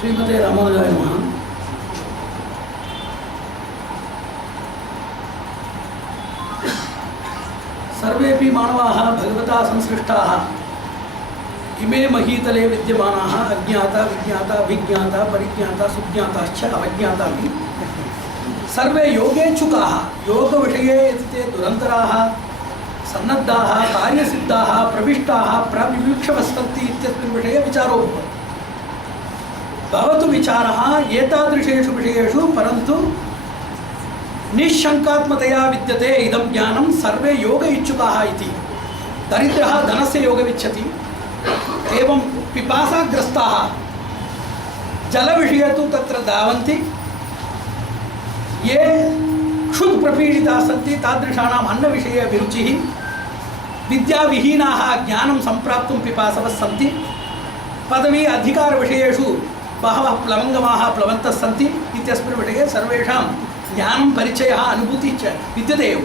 श्रीमते रामानुजाय नमः। सर्वेपि मानवाः भगवता संसृष्टाः इमे महीतले विद्यमानाः अज्ञाता विज्ञाता अभिज्ञाता परिज्ञाता सुज्ञाताश्च अवज्ञातापि सर्वे योगेच्छुकाः योगविषये ते दुरन्तराः सन्नद्धाः कार्यसिद्धाः प्रविष्टाः प्रविवीक्षवस्सन्ति इत्यस्मिन् विषये विचारो भवतु विचारः एतादृशेषु विषयेषु परन्तु निःशङ्कात्मतया विद्यते इदं ज्ञानं सर्वे योग इच्छुकाः इति। दरिद्रः धनस्य योगमिच्छति एवं पिपासाग्रस्ताः जलविषये तु तत्र धावन्ति ये क्षुद्प्रपीडिताः सन्ति तादृशानाम् अन्नविषये अभिरुचिः विद्याविहीनाः ज्ञानं सम्प्राप्तुं पिपासवः सन्ति पदवी अधिकारविषयेषु बहवः प्लवङ्गमाः प्लवन्तः सन्ति इत्यस्मिन् विषये सर्वेषां ज्ञानं परिचयः अनुभूतिः च विद्यते एव।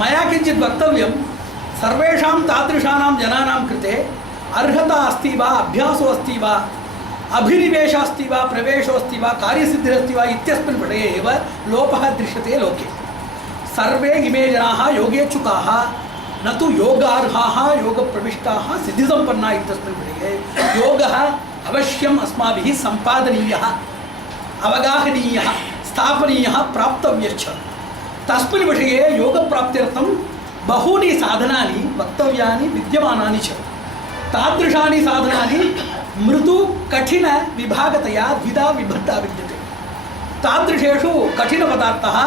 मया किञ्चित् वक्तव्यं सर्वेषां तादृशानां जनानां कृते अर्हता अस्ति वा अभ्यासो अस्ति वा अभिनिवेशः अस्ति वा प्रवेशो अस्ति वा कार्यसिद्धिरस्ति वा इत्यस्मिन् विषये एव लोपः दृश्यते लोके। सर्वे इमे जनाः योगेच्छुकाः न तु योगार्हाः योगप्रविष्टाः सिद्धिसम्पन्नाः इत्यस्मिन् विषये योगः अवश्यम् अस्माभिः सम्पादनीयः अवगाहनीयः स्थापनीयः प्राप्तव्यश्च। तस्मिन् विषये योगप्राप्त्यर्थं बहूनि साधनानि वक्तव्यानि विद्यमानानि च। तादृशानि साधनानि मृदु कठिन विभागतया द्विधा विभक्ता विद्यते। तादृशेषु कठिनपदार्थः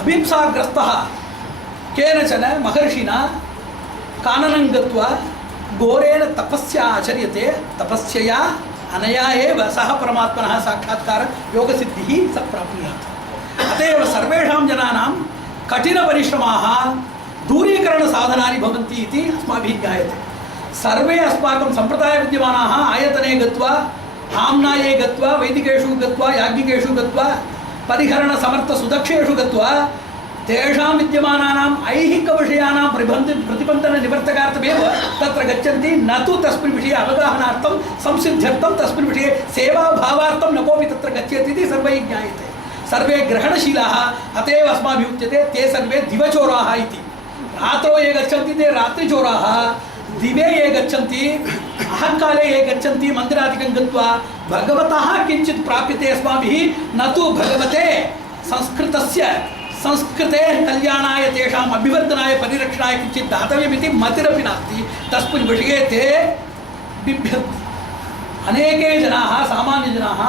अभिप्साग्रस्तः केनचन महर्षिणा काननं गत्वा घोरेण तपस्या आचर्यते तपस्यया अनया एव सः परमात्मनः साक्षात्कार योगसिद्धिः स प्राप्नुयात्। अत एव सर्वेषां जनानां कठिनपरिश्रमाः दूरीकरणसाधनानि भवन्ति इति अस्माभिः ज्ञायते। सर्वे अस्माकं सम्प्रदायविद्यमानाः आयतने गत्वा आम्नाये गत्वा वैदिकेषु गत्वा याज्ञिकेषु गत्वा परिहरणसमर्थसुदक्षेषु गत्वा तेषां विद्यमानानाम् ऐहिकविषयाणां प्रतिबन्धननिवर्तकार्थमेव तत्र गच्छन्ति न तु तस्मिन् विषये अवगाहनार्थं संसिद्ध्यर्थं तस्मिन् विषये सेवाभावार्थं न कोऽपि तत्र गच्छेत् इति सर्वैः ज्ञायते। सर्वे ग्रहणशीलाः अत एव अस्माभिः उच्यते ते सर्वे दिवचोराः इति। रात्रौ ये गच्छन्ति ते रात्रिचोराः दिवे ये गच्छन्ति अहङ्काले ये गच्छन्ति मन्दिरादिकं गत्वा भगवतः किञ्चित् प्राप्यते अस्माभिः न तु भगवते संस्कृते कल्याणाय तेषाम् अभिवर्धनाय परिरक्षणाय किञ्चित् दातव्यमिति मतिरपि नास्ति। तस्मिन् विषये ते बिभ्यन्ति। अनेके जनाः सामान्यजनाः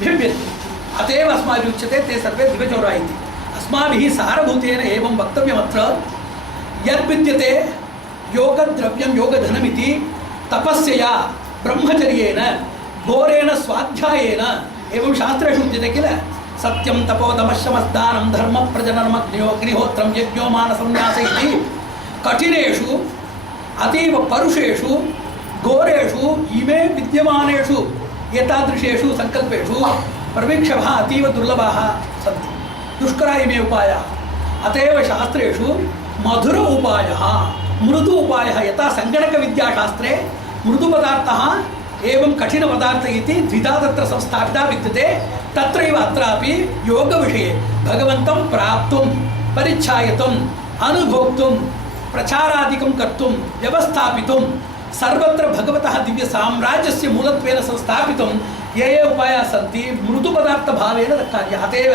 बिभ्यन्ति। अत एव अस्माभिः उच्यते ते सर्वे दिवचोराः इति। अस्माभिः सारभूतेन एवं वक्तव्यमत्र यद्विद्यते योगद्रव्यं योगधनमिति तपस्यया ब्रह्मचर्येण घोरेण स्वाध्यायेन एवं शास्त्रेषु उच्यते किल सत्यं तपोदमशमस्दानं धर्म प्रजननमग्निहोत्रं यज्ञो मानसंन्यास इति कठिनेषु अतीव परुषेषु घोरेषु इमे विद्यमानेषु एतादृशेषु संकल्पेषु प्रवीक्षवः अतीव दुर्लभाः सन्ति। दुष्करा इमे उपायाः। अत एव शास्त्रेषु मधुर उपायः मृदु उपायः यथा सङ्गणकविद्याशास्त्रे मृदुपदार्थः एवं कठिनपदार्थ इति द्विधा तत्र संस्थापिता विद्यते। तत्रैव अत्रापि योगविषये भगवन्तं प्राप्तुं परिच्छायितुम् अनुभोक्तुं प्रचारादिकं कर्तुं व्यवस्थापितुं सर्वत्र भगवतः दिव्यसाम्राज्यस्य मूलत्वेन संस्थापितुं ये ये उपायाः सन्ति मृदुपदार्थभावेन कार्यः। अत एव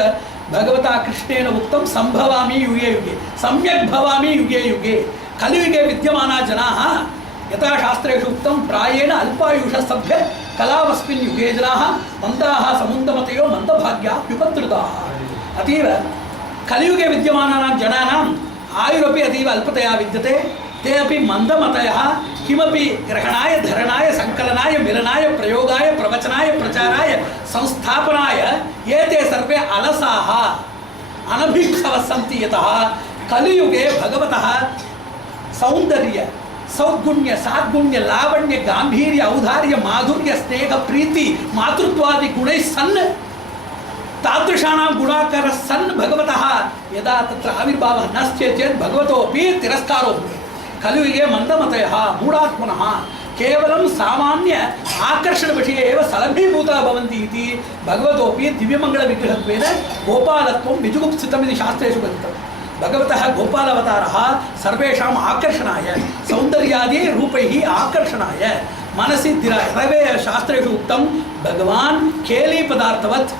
भगवता कृष्णेन उक्तं सम्भवामि युगे युगे सम्यक् भवामि युगे युगे। कलियुगे विद्यमानाः जनाः यथा शास्त्रेषु उक्तं प्रायेण अल्पायुषः सभ्य कलावस्मिन् युगे जनाः मन्दाः समुन्दमतयो मन्दभाग्याः विपत्कृताः। अतीव कलियुगे विद्यमानानां जनानाम् आयुरपि अतीव अल्पतया विद्यते। ते अपि मन्दमतयः किमपि ग्रहणाय धरणाय संकलनाय मिलनाय प्रयोगाय प्रवचनाय प्रचाराय संस्थापनाय एते सर्वे अलसाः अनभिक्षवः सन्ति। यतः कलियुगे भगवतः सौन्दर्य सौगुण्य साद्गुण्य लावण्य गांभीर्य औदार्य माधुर्य स्नेह प्रीति मातृत्वादि गुणैः सन् तादृशानां गुणाकरः सन् भगवतः यदा तत्र आविर्भावः नास्ति चेत् भगवतोऽपि तिरस्कारो भवेत्। कलियुगे मन्दमतयः मूढात्मनः केवलं सामान्य आकर्षणविषये एव सलभीभूताः भवन्ति इति भगवतोऽपि दिव्यमङ्गलविग्रहत्वेन गोपालत्वं विजुगुप्सितमिति शास्त्रेषु कथितं। भगवतः गोपालावतारः सर्वेषाम् आकर्षणाय सौन्दर्यादि रूपैः आकर्षणाय मनसि सर्वे शास्त्रेषु उक्तं भगवान् केलीपदार्थवत्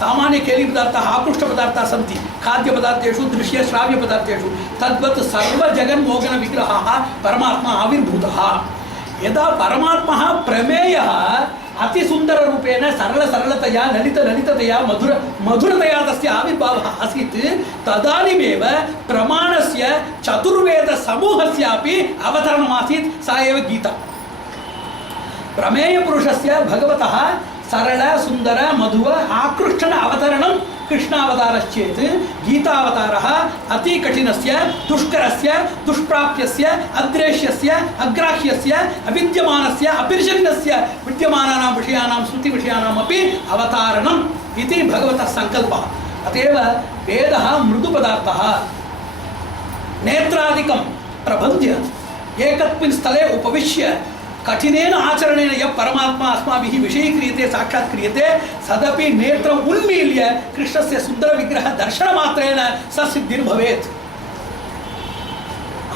सामान्य केलीपदार्थाः आकृष्टपदार्थाः सन्ति खाद्यपदार्थेषु दृश्यश्राव्यपदार्थेषु तद्वत् सर्वजगन्मोहनविग्रहः परमात्मा आविर्भूतः। यदा परमात्मा प्रमेयः अतिसुन्दररूपेण सरलतया ललिततया मधुरतया तस्य आविर्भावः आसीत् तदानीमेव प्रमाणस्य चतुर्वेदसमूहस्यापि अवतरणमासीत् सा एव गीता। प्रमेयपुरुषस्य भगवतः सरल सुंदर मधुव आकृष्टन अवतरणं कृष्णावतारश्चेत् गीतावतारः अति कठिनस्य दुष्करस्य दुष्प्राप्यस्य अद्रेश्यस्य अग्राह्यस्य अविद्यमानस्य अपिर्जन्यस्य विद्यमानानां विषयाणां श्रुतिविषयाणामपि अवतारणम् इति भगवतः संकल्पः। अतएव वेदः मृदुपदार्थः नेत्रादिकं प्रबन्ध्य एकस्मिन् स्थले उपविश्य कठिनेन आचरणेन यः परमात्मा अस्माभिः विषयीक्रियते साक्षात्क्रियते सदपि नेत्रम् उन्मील्य कृष्णस्य सुन्दरविग्रह दर्शनमात्रेण ससिद्धिर्भवेत्।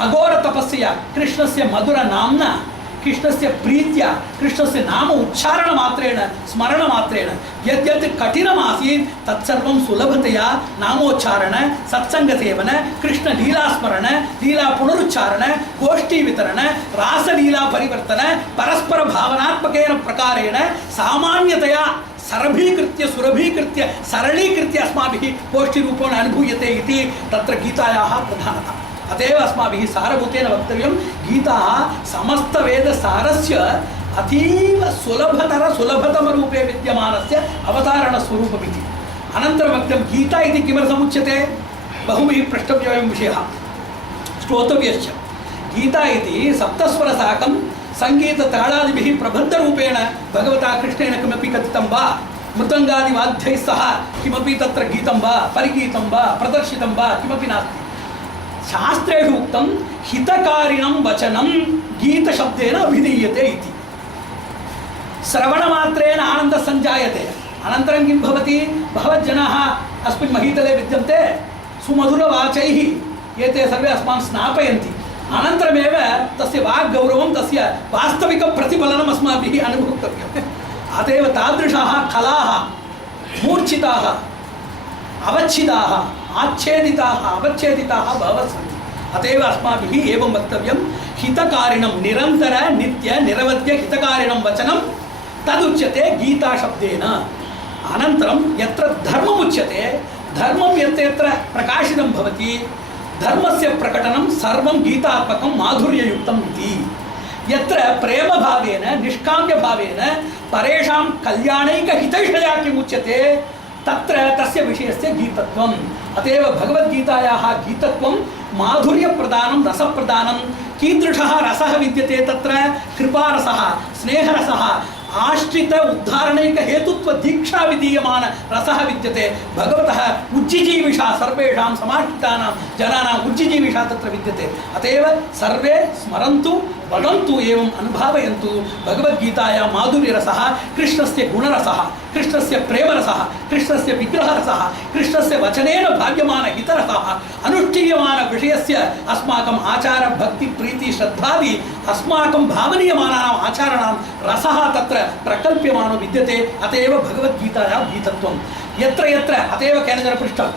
अघोरतपस्या कृष्णस्य मधुरनाम्ना कृष्णस्य प्रीत्या कृष्णस्य नाम उच्चारणमात्रेण स्मरणमात्रेण यद्यत् कठिनमासीत् तत्सर्वं सुलभतया नामोच्चारण सत्संगसेवन कृष्णलीलास्मरण लीला पुनरुच्चारण गोष्ठीवितरण रासलीला परिवर्तन परस्पर भावनात्मकेन प्रकारेण सामान्यतया सरभीकृत्य सुरभीकृत्य सरलीकृत्य अस्माभिः गोष्ठीरूपेण अनुभूयते इति तत्र गीतायाः प्रधानता। अतएव अस्माभिः सारभूतेन वक्तव्यं गीता समस्तवेदसारस्य अतीव सुलभतमरूपे विद्यमानस्य अवतारणस्वरूपमिति। अनन्तरं वक्तव्यं गीता इति किमर्थमुच्यते बहुभिः प्रष्टव्यः विषयः श्रोतव्यश्च। गीता इति सप्तस्वरसाकं सङ्गीतताळादिभिः प्रबन्धरूपेण भगवता कृष्णेन किमपि कथितं वा मृदङ्गादिवाद्यैः सह किमपि तत्र गीतं वा परिगीतं वा प्रदर्शितं वा किमपि नास्ति। शास्त्रेषु उक्तं हितकारिणं वचनं गीतशब्देन अभिधीयते इति। श्रवणमात्रेण आनन्दः सञ्जायते। अनन्तरं किं भवति भवज्जनाः अस्मिन् महीतले विद्यन्ते सुमधुरवाचैः एते सर्वे अस्मान् स्नापयन्ति। अनन्तरमेव तस्य वाग्गौरवं तस्य वास्तविकप्रतिफलनम् अस्माभिः अनुभोक्तव्यम्। अत एव तादृशाः कलाः मूर्छिताः अवच्छिदाः आच्छेदिताः अवच्छेदिताः बहवः सन्ति। अतएव अस्माभिः एवं वक्तव्यं हितकारिणं निरन्तर नित्य निरवध्य हितकारिणं वचनं तदुच्यते गीताशब्देन। अनन्तरं यत्र धर्ममुच्यते धर्मं यत्र प्रकाशितं भवति धर्मस्य प्रकटनं सर्वं गीतात्मकं माधुर्ययुक्तम् इति। यत्र प्रेमभावेन निष्काम्यभावेन परेषां कल्याणैकहितैषया किमुच्यते तत्र तस्य विषयस्य गीतत्वम्। अतएव भगवद्गीतायाः गीतत्वं माधुर्यप्रदानं रसप्रदानं। कीदृशः रसः विद्यते तत्र कृपारसः स्नेहरसः आश्रित उद्धारणैक हेतुत्व दीक्षा विधीयमान रसः विद्यते। भगवतः उज्जिजीविषा सर्वेषां समाश्रितानां जनानां उज्जिजीविषा तत्र विद्यते। अतएव सर्वे स्मरन्तु वदन्तु एवं अनुभावयन्तु भगवद्गीतायाः माधुर्यरसः कृष्णस्य गुणरसः कृष्णस्य प्रेमरसः कृष्णस्य विग्रहरसः कृष्णस्य वचनेन भाव्यमान हितरसः अनुष्ठीयमान विषयस्य अस्माकम् आचार भक्ति प्रीति श्रद्धादि अस्माकं भावनीयमानानाम् आचाराणां रसः तत्र प्रकल्प्यमानो विद्यते। अतएव भगवद्गीतायाः गीतत्वं यत्र यत्र अतएव केनचन पृष्टं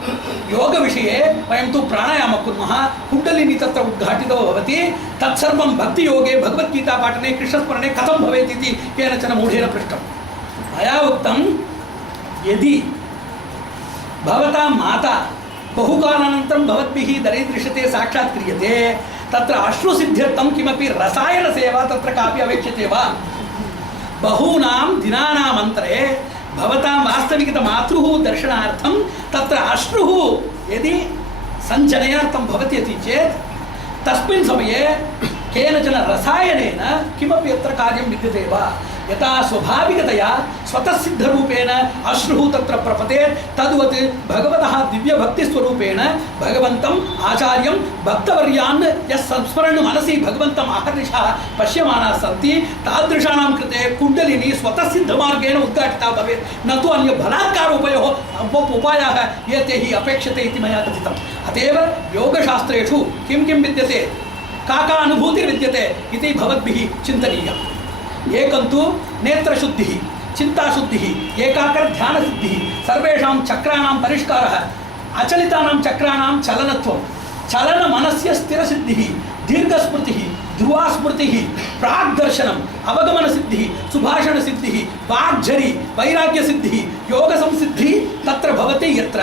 योगविषये वयं तु प्राणायामं कुर्मः कुण्डलिनी तत्र उद्घाटितो भवति तत्सर्वं भक्तियोगे भगवद्गीतापाठने कृष्णस्मरणे कथं भवेत् इति केनचन मूढेन पृष्टं। मया उक्तं यदि भवता माता बहुकालानन्तरं भवद्भिः दरीदृश्यते साक्षात्क्रियते तत्र अश्रुसिद्ध्यर्थं किमपि रसायनसेवा तत्र कापि अपेक्षते वा? बहूनां दिनानाम् अन्तरे भवतां वास्तविकतमातृः दर्शनार्थं तत्र अश्रुः यदि सञ्जनयार्थं भवति चेत् तस्मिन् समये केनचन रसायनेन किमपि अत्र कार्यं विद्यते वा? यथा स्वाभाविकतया स्वतः सिद्धरूपेण अश्रुः तत्र प्रपतेत् तद्वत् भगवतः दिव्यभक्तिस्वरूपेण भगवन्तम् आचार्यं भक्तवर्यान् यः संस्मरन् मनसि भगवन्तम् अहर्निशः पश्यमानाः सन्ति तादृशानां कृते कुण्डलिनी स्वतः सिद्धमार्गेण उद्घाटिता भवेत्, न तु अन्य बलात्कारोपयोः उपायाः एते हि अपेक्षते इति मया कथितम्। अत एव योगशास्त्रेषु किं किं विद्यते, का अनुभूतिर्विद्यते इति भवद्भिः चिन्तनीयम्। एकन्तु नेत्रशुद्धिः, चिन्ताशुद्धिः, एकाग्रध्यानसिद्धिः, सर्वेषां चक्राणां परिष्कारः, अचलितानां चक्राणां चलनत्वं, चलनमनस्य स्थिरसिद्धिः, दीर्घस्मृतिः, ध्रुवास्मृतिः, प्राग्दर्शनम्, अवगमनसिद्धिः, सुभाषणसिद्धिः, वाग्झरि, वैराग्यसिद्धिः, योगसंसिद्धिः तत्र भवति यत्र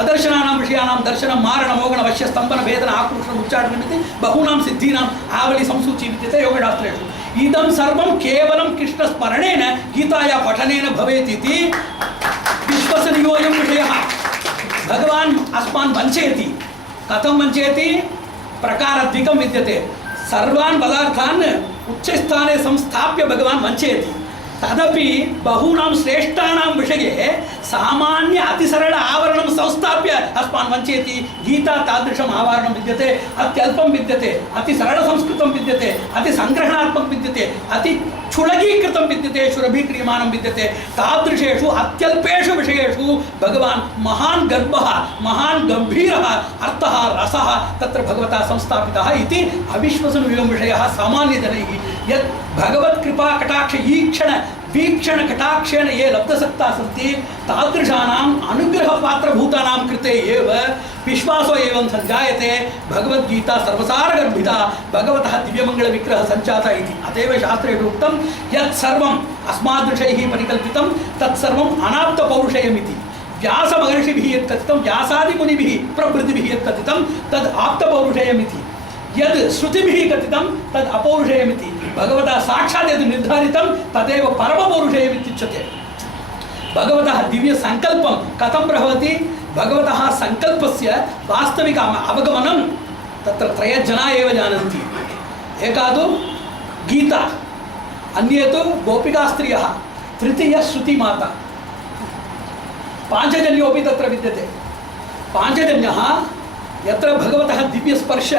अदर्शनानां विषयाणां दर्शनं मारणमोगण वश्य स्तम्भन भेदन आकृष्ण उच्चारणमिति बहूनां सिद्धीनाम् आवली संसूची विद्यते योगशास्त्रेषु। इदं सर्वं केवलं कृष्णस्मरणेन गीताया पठनेन भवेत् इति विश्वसनीयोऽयं विषयः। भगवान् अस्मान् वञ्चयति, कथं वञ्चयति? प्रकारद्विकं विद्यते। सर्वान् पदार्थान् उच्चस्थाने संस्थाप्य भगवान् वञ्चयति, तदपि बहूनां श्रेष्ठानां विषये सामान्य अतिसरल आवरणं संस्थाप्य अस्मान् वञ्चयति। गीता तादृशम् आवरणं विद्यते, अत्यल्पं विद्यते, अतिसरलसंस्कृतं विद्यते, अतिसङ्ग्रहणात्मकं विद्यते, अतिक्षुलगीकृतं विद्यते, शुरभीक्रियमाणं विद्यते। तादृशेषु अत्यल्पेषु विषयेषु भगवान् महान् गर्भः, महान् गम्भीरः अर्थः, रसः तत्र भगवता संस्थापितः इति अविश्वसनीयो विषयः सामान्यजनैः। यत् भगवत्कृपा कटाक्ष ईक्षण वीक्षण कटाक्षेण ये लब्धसक्ता सन्ति तादृशानाम् अनुग्रहपात्रभूतानां कृते एव विश्वासो एवं संजायते। भगवद्गीता सर्वसारगर्भिता भगवतः दिव्यमङ्गलविग्रह सञ्जाता इति। अतएव शास्त्रेषु उक्तं यत् सर्वम् अस्मादृशैः परिकल्पितं तत्सर्वम् अनाप्तपौरुषेयमिति। व्यासमहर्षिभिः यत् कथितं, व्यासादिमुनिभिः प्रभृतिभिः यत् कथितं तद् आप्तपौरुषेयमिति। यद् श्रुतिभिः कथितं तद् अपौरुषेयमिति। भगवता साक्षात् यद् निर्धारितं तदेव परमपौरुषेयमित्युच्यते। भगवतः दिव्यसङ्कल्पं कथं भवति? भगवतः सङ्कल्पस्य वास्तविक अवगमनं तत्र त्रयजना एव जानन्ति। एका तु गीता, अन्ये तु गोपिकास्त्रियः, तृतीया श्रुतिमाता, पाञ्चजन्योऽपि तत्र विद्यते। पाञ्चजन्यः यत्र भगवतः दिव्यस्पर्श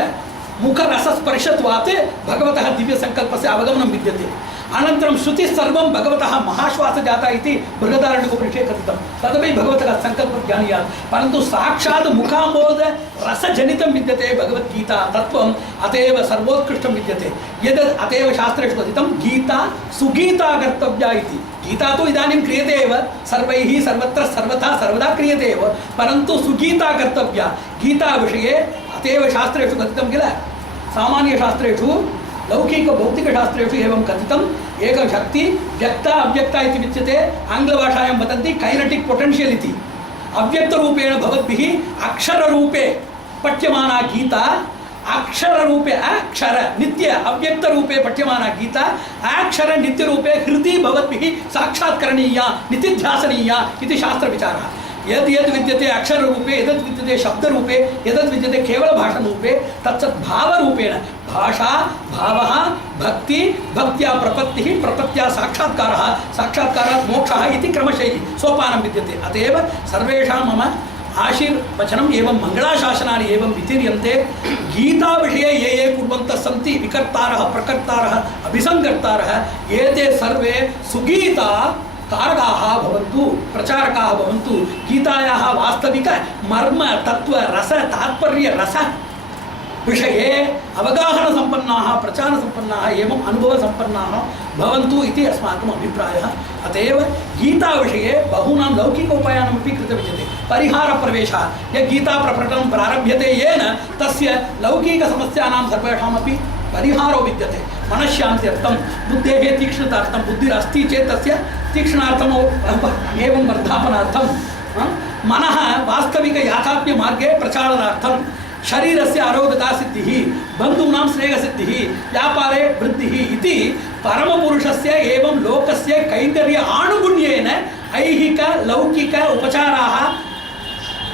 मुखरसस्पर्शत्वात् भगवतः दिव्यसङ्कल्पस्य अवगमनं विद्यते। अनन्तरं श्रुतिः सर्वं भगवतः महाश्वासजाता इति बृहदारण्यकोपनिषदे कथितं, तदपि भगवतः सङ्कल्पं ज्ञानीयात्। परन्तु साक्षात् मुखाम्बोध रसजनितं विद्यते भगवद्गीता तत्त्वम्, अत एव सर्वोत्कृष्टं विद्यते। यद् अत एव शास्त्रेषु कथितं गीता सुगीता कर्तव्या इति। गीता तु इदानीं क्रियते एव, सर्वैः सर्वत्र सर्वथा सर्वदा क्रियते एव, परन्तु सुगीता कर्तव्या। गीता विषये अत एव शास्त्रेषु कथितं किल, सामान्यशास्त्रेषु लौकिकभौतिकशास्त्रेषु एवं कथितम्, एका शक्ति व्यक्ता अव्यक्ता इति विच्यते। आङ्ग्लभाषायां वदन्ति कैनेटिक् पोटेन्शियल् इति। अव्यक्तरूपेण भवद्भिः अक्षररूपे पठ्यमाना गीता, अक्षररूपे अक्षर नित्य अव्यक्तरूपे पठ्यमाना गीता अक्षर नित्यरूपे हृदि भवद्भिः साक्षात्करणीया नितिध्यासनीया इति शास्त्रविचारः। यद् यद् विद्यते अक्षररूपे, यद् विद्यते शब्दरूपे, यद् विद्यते केवलभाषारूपे तत्सत् भावरूपेण भाषा भावः भक्ति भक्त्या प्रपत्तिः प्रपत्त्या साक्षात्कारः साक्षात्कारात् मोक्षः इति क्रमशैली सोपानं विद्यते। अत एव सर्वेषां मम आशीर्वचनम् एवं मङ्गलाशासनानि एवं वितीर्यन्ते। गीता विषये ये ये कुर्वन्तः सन्ति विकर्तारः प्रकर्तारः अभिसङ्कर्तारः एते सर्वे सुगीता कारकाः भवन्तु, प्रचारकाः भवन्तु। गीतायाः वास्तविक मर्म तत्व रस तात्पर्य रस विषये अवगाहनसम्पन्नाः प्रचारसम्पन्नाः एवं अनुभवसम्पन्नाः भवन्तु इति अस्माकम् अभिप्रायः। अत एव गीताविषये बहूनां लौकिकोपायानमपि कृतविद्यते। परिहारप्रवेशः, यः गीताप्रपठनं प्रारभ्यते येन तस्य लौकिकसमस्यानां सर्वेषामपि परिहारो विद्यते। मनश्शान्त्यर्थं, बुद्धेः तीक्ष्णतार्थं, बुद्धिरस्ति चेत् तस्य तीक्ष्णार्थम् एवं वर्धापनार्थं, मनः वास्तविक याथात्म्यमार्गे प्रचारणार्थं, शरीरस्य आरोग्यता सिद्धिः, बन्धूनां स्नेहसिद्धिः, व्यापारे वृद्धिः इति परमपुरुषस्य एवं लोकस्य कैङ्कर्य आनुगुण्येन ऐहिक लौकिक उपचाराः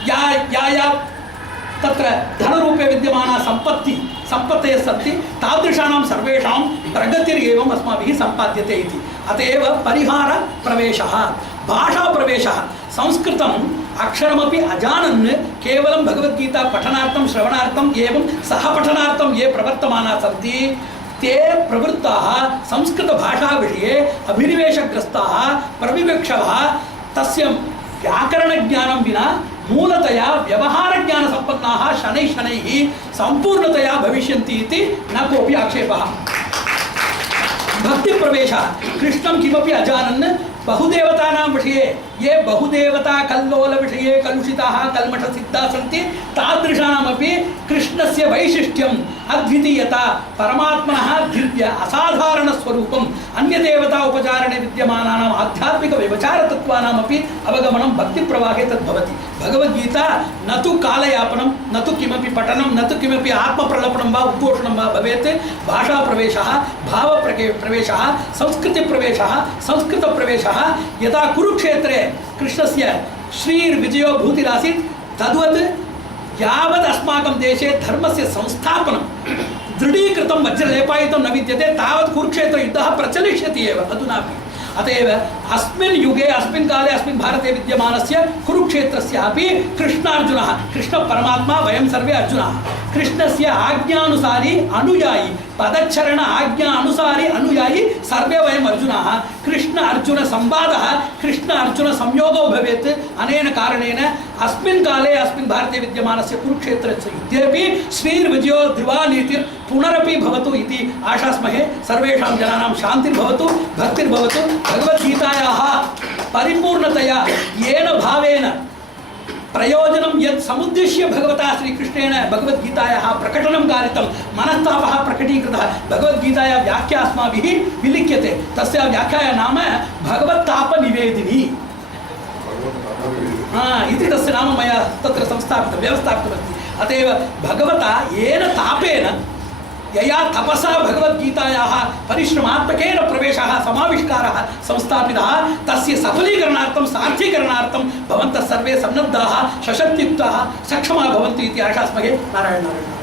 या तत्र धनरूपे विद्यमाना सम्पत्तयः सन्ति तादृशानां सर्वेषां प्रगतिरेवम् अस्माभिः सम्पाद्यते इति। अत एव परिहारप्रवेशः, भाषाप्रवेशः। संस्कृतम् अक्षरमपि अजानन् केवलं भगवद्गीता पठनार्थं श्रवणार्थम् एवं सहपठनार्थं ये प्रवर्तमानाः सन्ति ते प्रवृत्ताः संस्कृतभाषाविषये अभिनिवेशग्रस्ताः प्रविवक्षवः तस्य व्याकरणज्ञानं विना मूलतया व्यवहारज्ञानसम्पन्नाः शनैः सम्पूर्णतया भविष्यन्ति इति न कोऽपि आक्षेपः। भक्तिप्रवेशः, कृष्णं किमपि अजानन् बहुदेवतानां विषये ये बहुदेवता कल्लोल विषये कलुषिताः कल्मषसिद्धाः सन्ति तादृशानामपि कृष्णस्य वैशिष्ट्यम् अद्वितीयता परमात्मनः दिव्य असाधारणस्वरूपम् अन्यदेवता उपचारणे विद्यमानानाम् आध्यात्मिकव्यवचारतत्त्वानामपि अवगमनं भक्तिप्रवाहे तद्भवति। भगवद्गीता न तु कालयापनं न तु किमपि पठनं न तु किमपि आत्मप्रलपनं वा उद्घोषणं वा भवेत्। भाषाप्रवेशः, भावप्रवेशः, संस्कृतिप्रवेशः, संस्कृतप्रवेशः। यदा कुरुक्षेत्रे कृष्णस्य श्रीर्विजयो भूतिरासीत् तद्वत् यावद् अस्माकं देशे धर्मस्य संस्थापनं दृढीकृतं वज्रलेपायितं न विद्यते तावत् कुरुक्षेत्रयुद्धः प्रचलिष्यति एव अधुनापि। अतएव अस्मिन् युगे अस्मिन् काले अस्मिन् भारते विद्यमानस्य कुरुक्षेत्रस्यापि कृष्णार्जुनः, कृष्णपरमात्मा वयं सर्वे अर्जुनाः, कृष्णस्य आज्ञानुसारी अनुयायी पदचरण आज्ञा अनुसारी अनुयायी सर्वे वयम् अर्जुनाः। कृष्ण अर्जुन संवादः कृष्ण अर्जुन संयोगो भवेत्। अनेन कारणेन अस्मिन् काले अस्मिन् भारते विद्यमानस्य कुरुक्षेत्रस्य युद्धेपि श्रीर्विजयो ध्रुवानीतिर् पुनरपि भवतु इति आशास्महे। सर्वेषां जनानां शान्तिर्भवतु, भक्तिर्भवतु। भगवद्गीतायाः परिपूर्णतया येन भावेन प्रयोजनं यत् समुद्दिश्य भगवता श्रीकृष्णेन भगवद्गीतायाः प्रकटनं कारितं मनस्तापः प्रकटीकृतः भगवद्गीतायाः व्याख्या अस्माभिः विलिख्यते। तस्य व्याख्यायाः नाम भगवत्तापनिवेदिनी इति तस्य नाम मया तत्र संस्थापितं व्यवस्थापितमस्ति। अत एव भगवता येन तापेन यया तपसा भगवद्गीतायाः परिश्रमात्मकेन प्रवेशः समाविष्कारः संस्थापितः तस्य सफलीकरणार्थं सार्थीकरणार्थं भवन्तः सर्वे सन्नद्धाः सशक्तियुक्ताः सक्षमाः भवन्तु इति आशास्महे। नारायण नारायण।